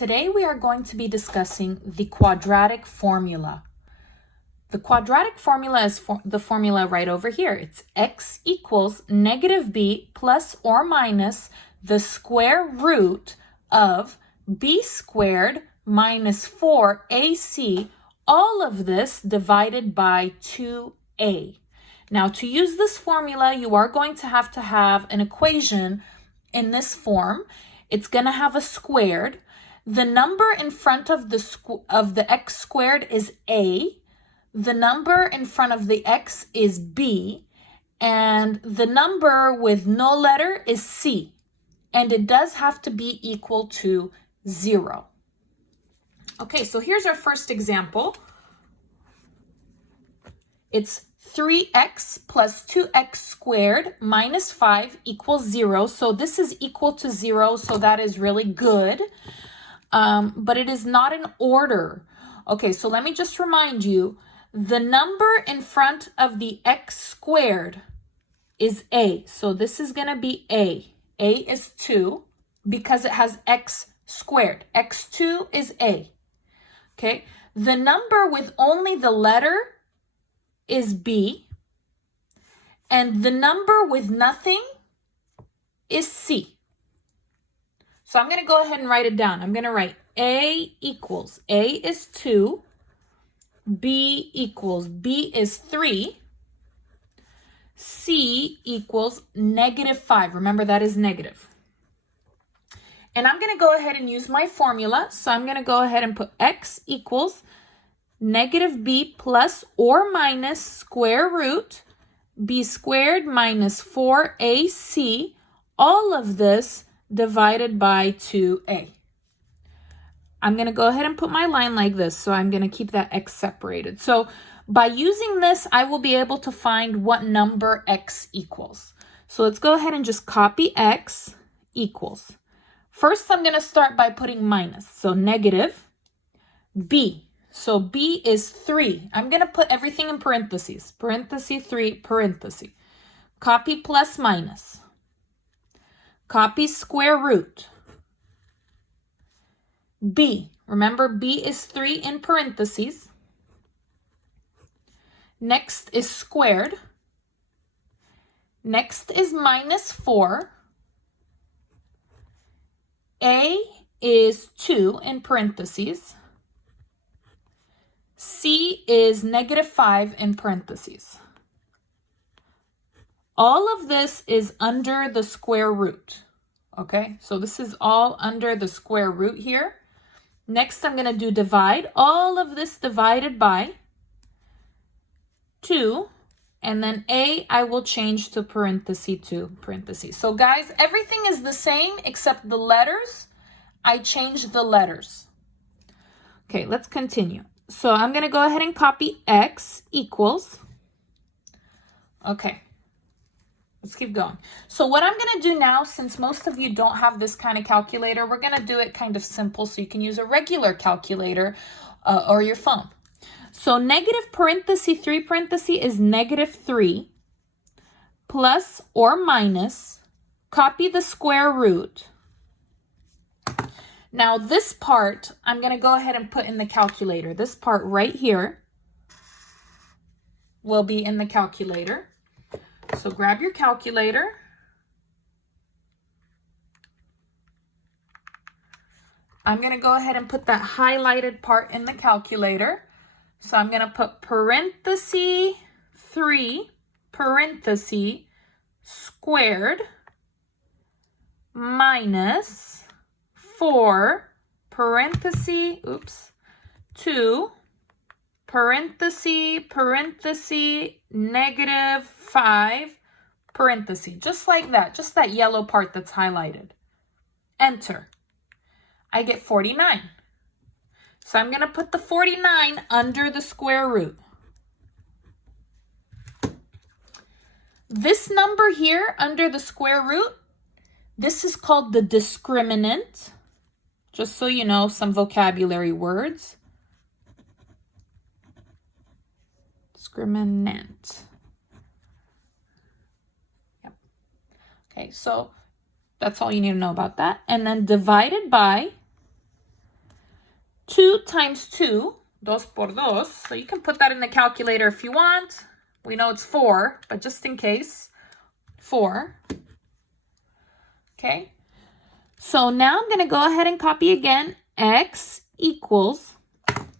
Today we are going to be discussing the quadratic formula. The quadratic formula is the formula right over here. It's x equals negative b plus or minus the square root of b squared minus 4ac, all of this divided by 2a. Now, to use this formula, you are going to have an equation in this form. It's going to have a squared. The number in front of the x squared is a. The number in front of the x is b. And the number with no letter is c. And it does have to be equal to 0. Okay, so here's our first example. It's 3x plus 2x squared minus 5 equals 0. So this is equal to 0, so that is really good. But it is not in order. Okay, so let me just remind you, the number in front of the x squared is a. So this is going to be a. A is 2 because it has x squared. x2 is a. Okay, the number with only the letter is b. And the number with nothing is c. So I'm going to go ahead and write it down. I'm going to write a equals, a is 2, b equals, b is 3, c equals negative 5. Remember, that is negative. And I'm going to go ahead and use my formula. So I'm going to go ahead and put x equals negative b plus or minus square root b squared minus 4ac, all of this divided by 2a. I'm going to go ahead and put my line like this, so I'm going to keep that x separated. So by using this, I will be able to find what number x equals. So let's go ahead and just copy x equals. First, I'm going to start by putting minus, so negative b. So b is 3. I'm going to put everything in parentheses. Parenthesis 3, parenthesis. Copy plus minus. Copy square root. B. Remember, b is 3 in parentheses. Next is squared. Next is minus 4. A is 2 in parentheses. C is negative 5 in parentheses. All of this is under the square root. Okay, so this is all under the square root here. Next, I'm going to do divide. All of this divided by 2. And then A, I will change to parenthesis 2, parenthesis. So guys, everything is the same except the letters. I changed the letters. Okay, let's continue. So I'm going to go ahead and copy x equals. Okay, let's keep going. So what I'm going to do now, since most of you don't have this kind of calculator, we're going to do it kind of simple so you can use a regular calculator or your phone. So negative parenthesis 3 parenthesis is negative 3 plus or minus, copy the square root. Now this part, I'm going to go ahead and put in the calculator. This part right here will be in the calculator. So grab your calculator. I'm going to go ahead and put that highlighted part in the calculator. So I'm going to put parenthesis 3, parenthesis, squared, minus 4, parenthesis, 2, parenthesis, parenthesis, negative 5, parenthesis. Just like that, just that yellow part that's highlighted. Enter. I get 49. So I'm going to put the 49 under the square root. This number here under the square root, this is called the discriminant. Just so you know, some vocabulary words. Discriminant. Yep. Okay, so that's all you need to know about that. And then divided by 2 times 2, dos por dos. So you can put that in the calculator if you want. We know it's 4, but just in case, 4. Okay. So now I'm going to go ahead and copy again. X equals.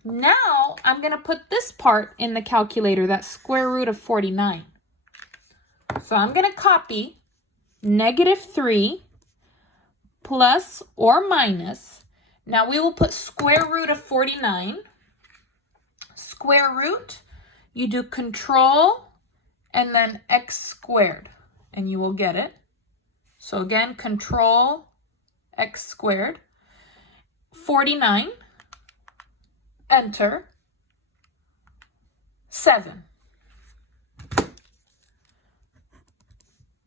Now I'm going to put this part in the calculator, that square root of 49. So I'm going to copy -3 plus or minus. Now we will put square root of 49. Square root, you do control and then x squared, and you will get it. So again, control x squared. 49, enter, 7.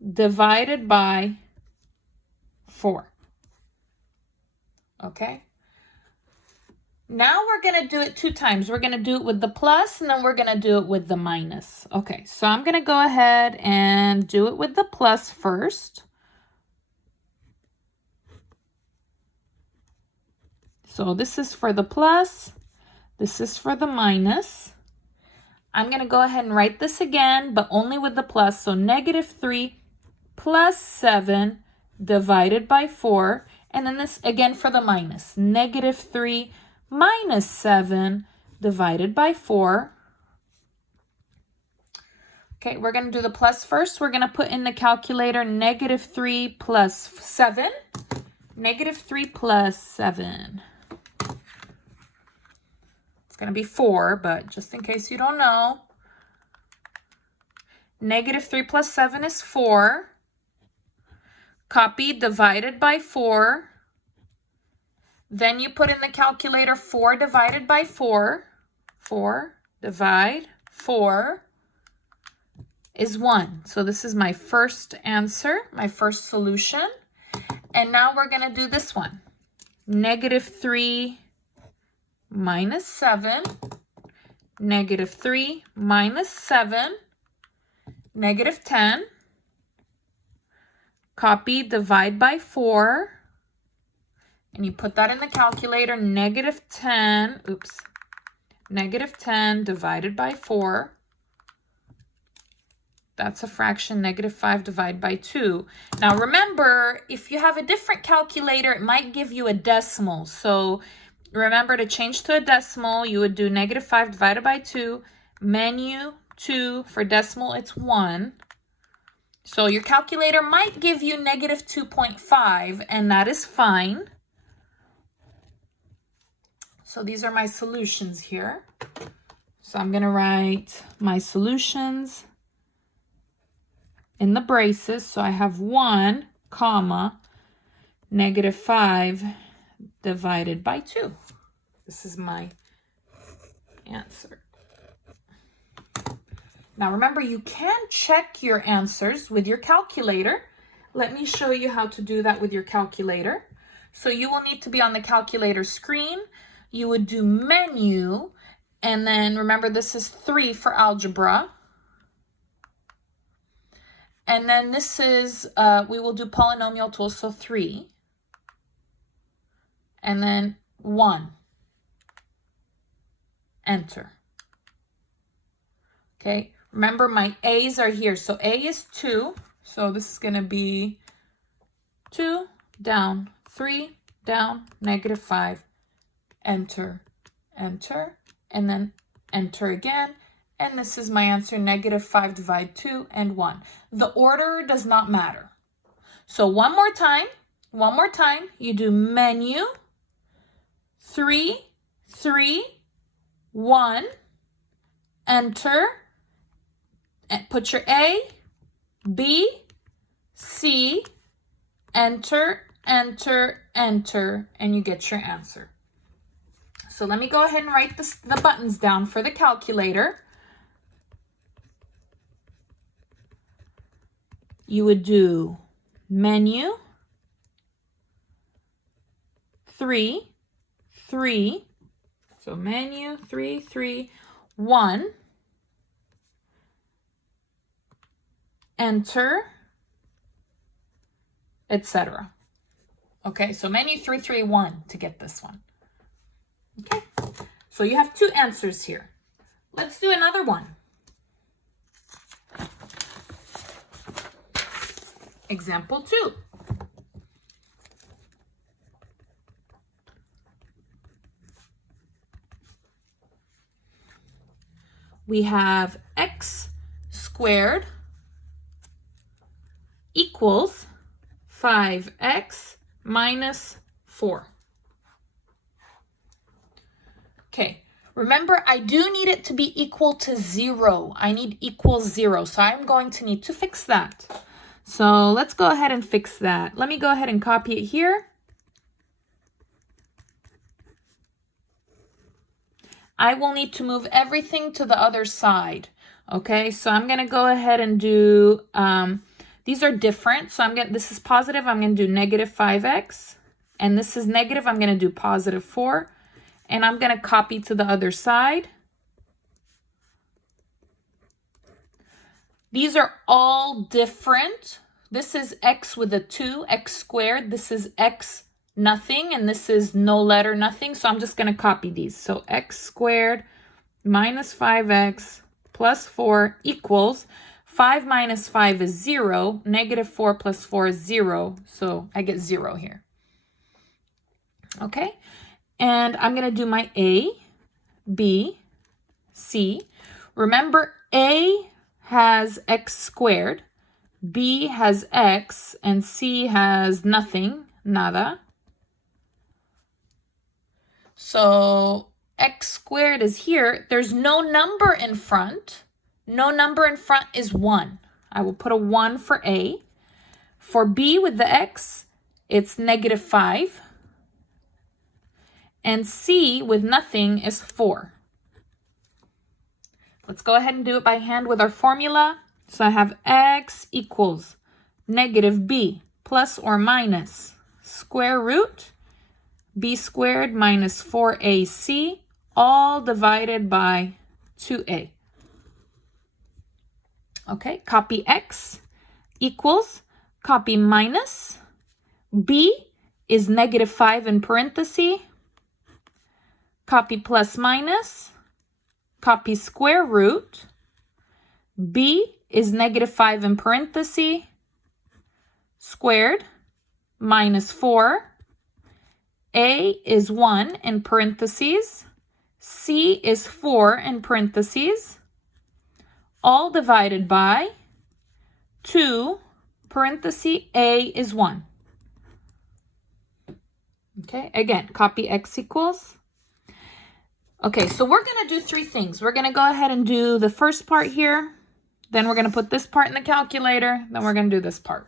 Divided by 4. Okay? Now we're going to do it 2 times. We're going to do it with the plus, and then we're going to do it with the minus. Okay, so I'm going to go ahead and do it with the plus first. So this is for the plus. This is for the minus. I'm going to go ahead and write this again, but only with the plus. So -3 plus 7 divided by 4. And then this again for the minus. -3 minus 7 divided by 4. Okay, we're going to do the plus first. We're going to put in the calculator -3 plus 7. -3 plus 7. It's going to be 4, but just in case you don't know, -3 plus 7 is 4. Copy divided by 4. Then you put in the calculator 4 divided by 4. 4 divide 4 is 1. So this is my first answer, my first solution. And now we're going to do this one. -3 minus 7, -3 minus 7, -10. Copy, divide by 4. And you put that in the calculator, -10, -10 divided by 4. That's a fraction, -5 divided by 2. Now remember, if you have a different calculator, it might give you a decimal. So remember to change to a decimal. You would do -5 divided by 2. Menu 2, for decimal, it's 1. So your calculator might give you -2.5, and that is fine. So these are my solutions here. So I'm going to write my solutions in the braces. So I have 1, comma, -5 divided by 2. This is my answer. Now remember, you can check your answers with your calculator. Let me show you how to do that with your calculator. So you will need to be on the calculator screen. You would do menu, and then remember this is 3 for algebra. And then this is, we will do polynomial tools, so 3. And then 1. Enter. Okay, remember my A's are here. So A is 2. So this is going to be 2, down, 3, down, -5. Enter, enter, and then enter again. And this is my answer, -5 divide 2 and 1. The order does not matter. So one more time, you do menu, 3, 3, 1, enter, and put your A, B, C, enter, enter, enter, and you get your answer. So let me go ahead and write the buttons down for the calculator. You would do menu, 3, 3. So menu, 3, 3, 1. Enter, etc. Okay, so menu 3, 3, 1 to get this one. Okay, so you have two answers here. Let's do another one. Example 2. We have x squared equals 5x minus 4. Okay, remember I do need it to be equal to 0. I need equals 0, so I'm going to need to fix that. So let's go ahead and fix that. Let me go ahead and copy it here. I will need to move everything to the other side. Okay, so I'm going to go ahead and do, these are different. So this is positive, I'm going to do negative 5x. And this is negative, I'm going to do positive 4. And I'm going to copy to the other side. These are all different. This is x with a 2, x squared. This is x nothing, and this is no letter nothing. So I'm just going to copy these. So x squared minus 5x plus 4 equals 5 minus 5 is 0. Negative 4 plus 4 is 0. So I get 0 here. Okay. And I'm going to do my A, B, C. Remember, A has x squared, B has x, and C has nothing, nada. So x squared is here. There's no number in front. No number in front is 1. I will put a 1 for A. For B with the x, it's negative 5. And C with nothing is 4. Let's go ahead and do it by hand with our formula. So I have x equals negative b plus or minus square root b squared minus 4ac, all divided by 2a. Okay, copy x equals, copy minus, b is negative 5 in parentheses, copy plus minus, copy square root, b is negative 5 in parentheses, squared, minus 4, a is 1 in parentheses, c is 4 in parentheses, all divided by 2, parenthesis, a is 1. Okay, again, copy x equals. Okay, so we're going to do 3 things. We're going to go ahead and do the first part here. Then we're going to put this part in the calculator. Then we're going to do this part.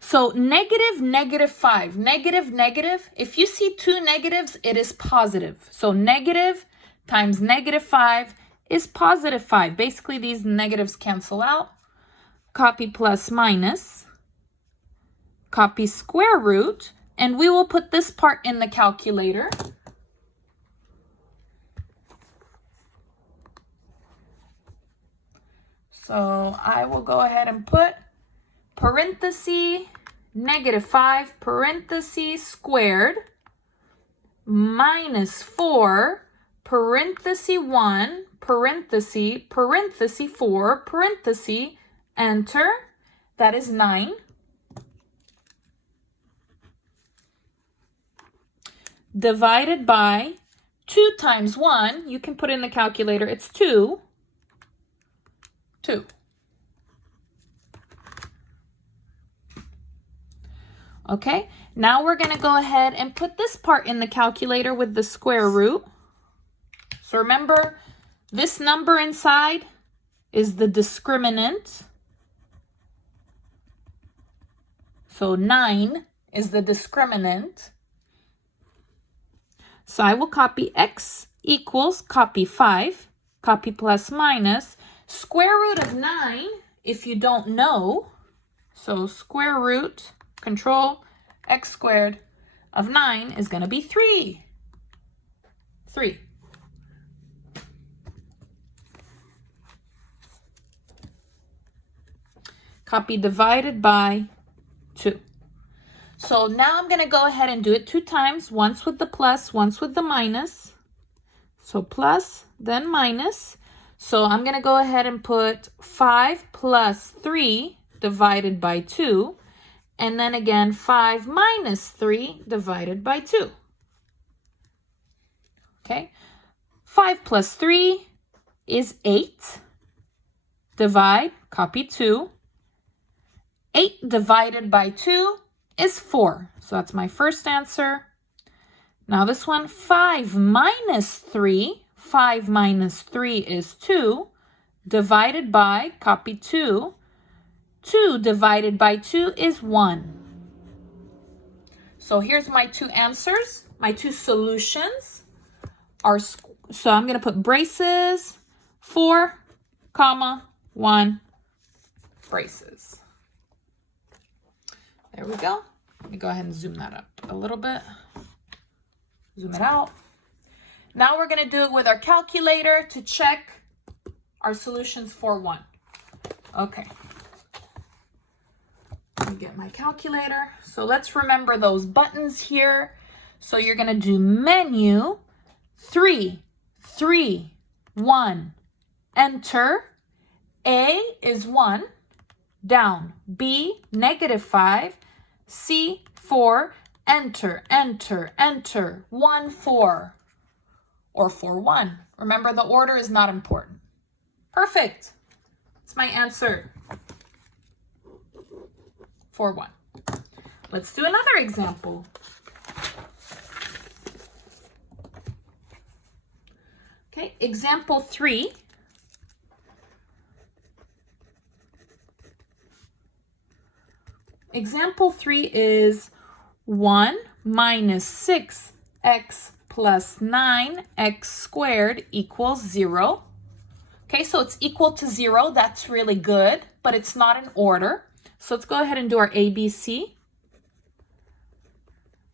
So negative, negative 5. Negative, negative. If you see 2 negatives, it is positive. So negative times negative 5 is positive 5. Basically, these negatives cancel out. Copy plus minus. Copy square root. And we will put this part in the calculator. So I will go ahead and put parenthesis, negative 5, parenthesis squared, minus 4, parenthesis 1, parenthesis, parenthesis 4, parenthesis, enter. That is 9. Divided by 2 times 1, you can put in the calculator, it's 2. 2. Okay, now we're going to go ahead and put this part in the calculator with the square root. So remember, this number inside is the discriminant. So 9 is the discriminant. So I will copy x equals, copy 5, copy plus minus, square root of 9, if you don't know. So square root, control, x squared of 9 is going to be 3. 3. Copy divided by 2. So now I'm going to go ahead and do it 2 times, once with the plus, once with the minus. So plus, then minus. So I'm going to go ahead and put 5 plus 3 divided by 2. And then again, 5 minus 3 divided by 2. Okay, 5 plus 3 is 8. Divide, copy 2. 8 divided by 2 is 4. So that's my first answer. Now this one, 5 minus 3. 5 minus 3 is 2. Divided by, copy 2. 2 divided by 2 is 1. So here's my 2 answers. My 2 solutions are, so I'm going to put braces, 4, comma, 1, braces. There we go. Let me go ahead and zoom that up a little bit. Zoom it out. Now we're going to do it with our calculator to check our solutions for 1. Okay. Let me get my calculator. So let's remember those buttons here. So you're going to do menu, 3, 3, 1, enter. A is 1, down. B, -5. C, 4, enter, enter, enter. 1, 4, or 4, 1. Remember, the order is not important. Perfect. That's my answer. 4, 1. Let's do another example. Okay, example 3. Example 3 is 1 minus 6x plus 9x squared equals 0. Okay, so it's equal to 0. That's really good, but it's not in order. So let's go ahead and do our ABC.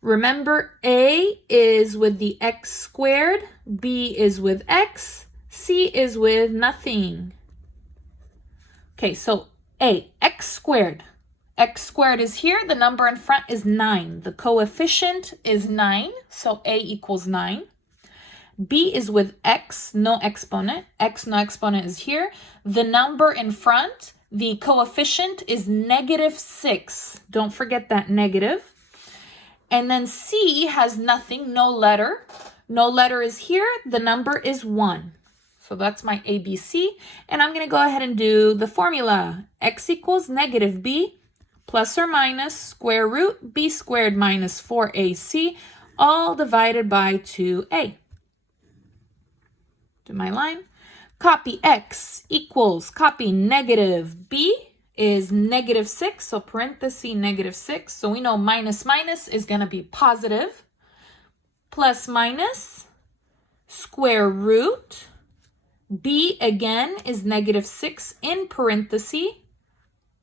Remember, A is with the x squared, B is with x, C is with nothing. Okay, so A, x squared. X squared is here. The number in front is 9. The coefficient is 9, so A equals 9. B is with x, no exponent. X, no exponent is here. The number in front, the coefficient is -6. Don't forget that negative. And then C has nothing, no letter. No letter is here. The number is 1. So that's my ABC. And I'm going to go ahead and do the formula. X equals -b plus or minus square root b squared minus 4ac, all divided by 2a. Do my line. Copy x equals, copy -b is -6, so parenthesis -6. So we know minus minus is going to be positive. Plus minus square root. B again is -6 in parenthesis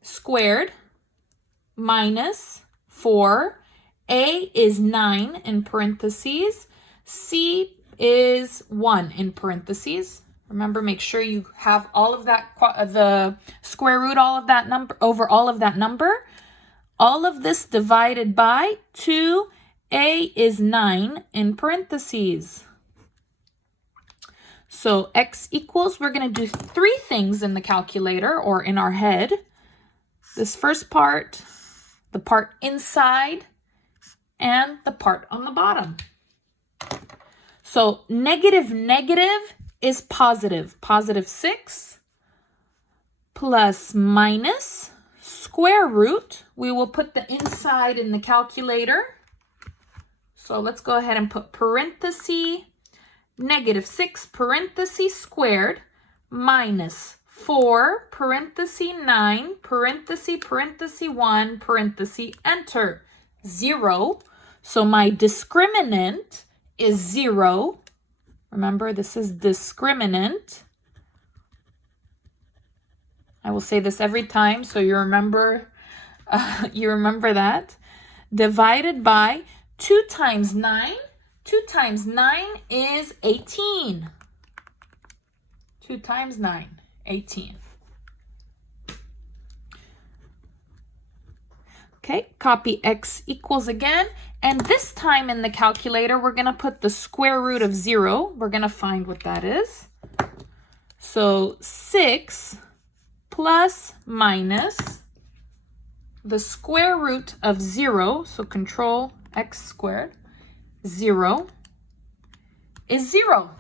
squared minus 4. A is 9 in parentheses. C is 1 in parentheses. Remember, make sure you have all of that, the square root, all of that number, over all of that number. All of this divided by 2. A is 9 in parentheses. So x equals, we're going to do 3 things in the calculator or in our head. This first part, the part inside, and the part on the bottom. So negative is positive. Positive 6 plus minus square root. We will put the inside in the calculator. So let's go ahead and put parenthesis, -6 parenthesis squared minus 4 parenthesis 9 parenthesis 1 parenthesis enter 0. So my discriminant is 0. Remember, this is discriminant. I will say this every time so you remember that. Divided by 2 times 9. 2 times 9 is 18. 2 times 9, 18. Okay, copy x equals again. And this time in the calculator, we're going to put the square root of 0. We're going to find what that is. So 6 plus minus the square root of 0, so control x squared, 0 is 0.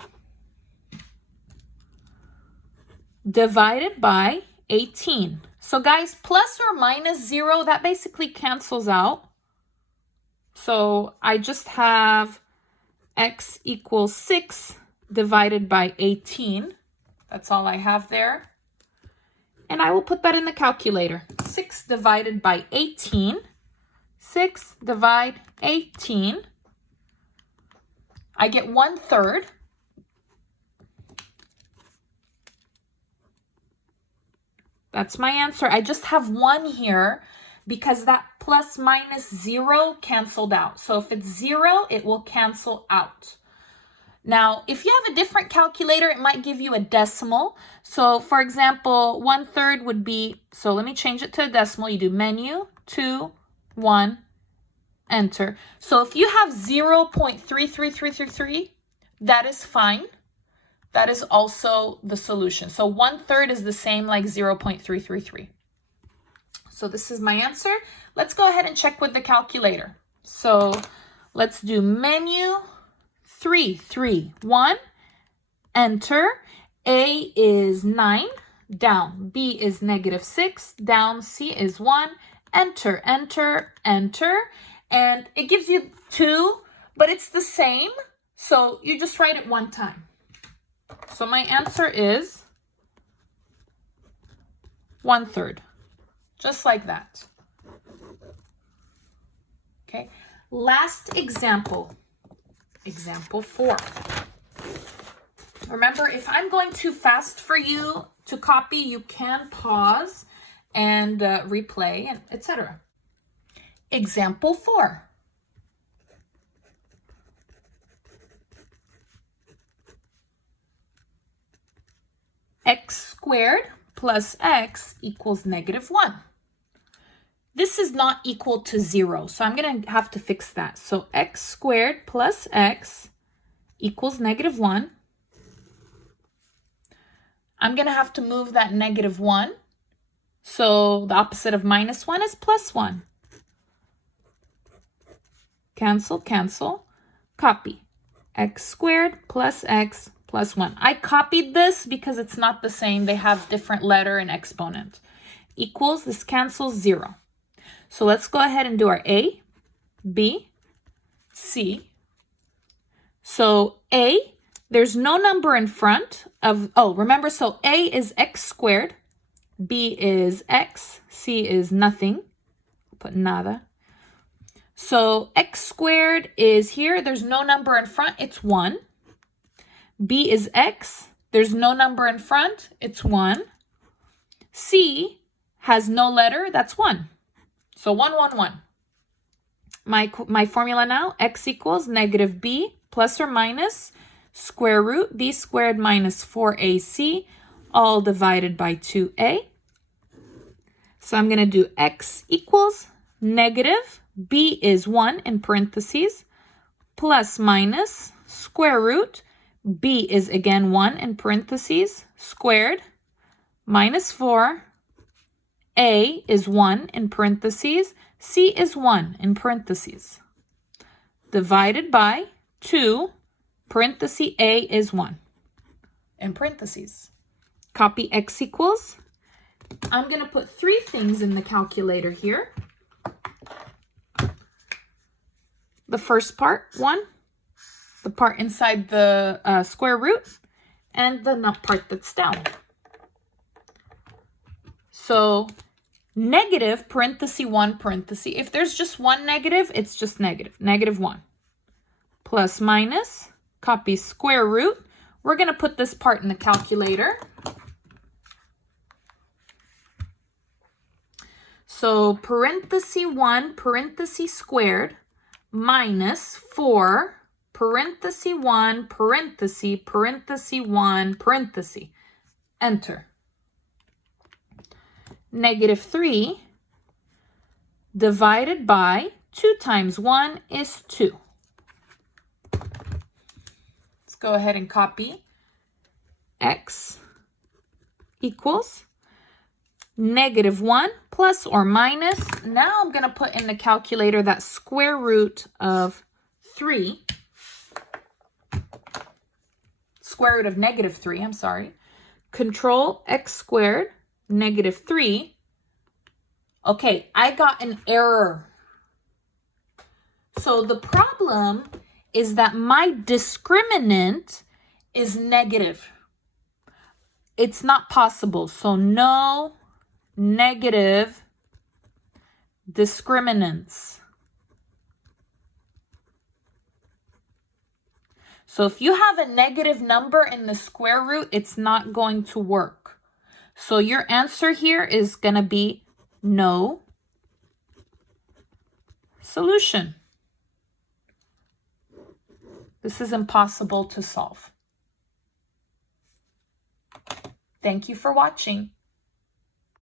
Divided by 18. So guys, plus or minus 0, that basically cancels out. So I just have x equals 6 divided by 18. That's all I have there. And I will put that in the calculator. 6 divided by 18. 6 divide 18. I get 1/3. That's my answer. I just have 1 here because that plus minus 0 canceled out. So if it's 0, it will cancel out. Now, if you have a different calculator, it might give you a decimal. So for example, 1/3 would be, so let me change it to a decimal. You do menu, 2, 1, enter. So if you have 0.33333, that is fine. That is also the solution. So 1/3 is the same like 0.333. So this is my answer. Let's go ahead and check with the calculator. So let's do menu 331, enter. A is 9, down. B is -6, down. C is 1, enter, enter, enter. And it gives you 2, but it's the same. So you just write it one time. So my answer is 1/3, just like that. Okay, last example, example 4. Remember, if I'm going too fast for you to copy, you can pause and replay, and etc. Example 4. X squared plus x equals -1. This is not equal to 0, so I'm going to have to fix that. So x squared plus x equals -1. I'm going to have to move that -1. So the opposite of -1 is +1. Cancel, cancel, copy. X squared plus x plus 1. I copied this because it's not the same. They have different letter and exponent. Equals, this cancels 0. So let's go ahead and do our A, B, C. So A, there's no number in front of, oh, remember, so A is x squared, B is x, C is nothing. I'll put nada. So x squared is here. There's no number in front. It's 1. B is x. There's no number in front. It's 1. C has no letter. That's 1. So 1, 1, 1. My formula now, x equals -b plus or minus square root b squared minus 4ac, all divided by 2a. So I'm going to do x equals negative, b is 1 in parentheses, plus minus square root, b is again 1 in parentheses, squared, minus 4, a is 1 in parentheses, c is 1 in parentheses, divided by 2, parenthesis a is 1 in parentheses. Copy x equals. I'm going to put 3 things in the calculator here. The first part, 1, the part inside the square root, and the part that's down. So negative, parenthesis 1, parenthesis. If there's just one negative, it's just negative, -1. Plus minus, copy square root. We're going to put this part in the calculator. So parenthesis 1, parenthesis squared, minus 4, parenthesis 1, parenthesis, parenthesis 1, parenthesis. Enter. -3 divided by 2 times 1 is 2. Let's go ahead and copy. X equals -1 plus or minus. Now I'm going to put in the calculator that square root of 3. Square root of -3, I'm sorry. Control x squared, -3. Okay, I got an error. So the problem is that my discriminant is negative. It's not possible. So no negative discriminants. So if you have a negative number in the square root, it's not going to work. So your answer here is going to be no solution. This is impossible to solve. Thank you for watching.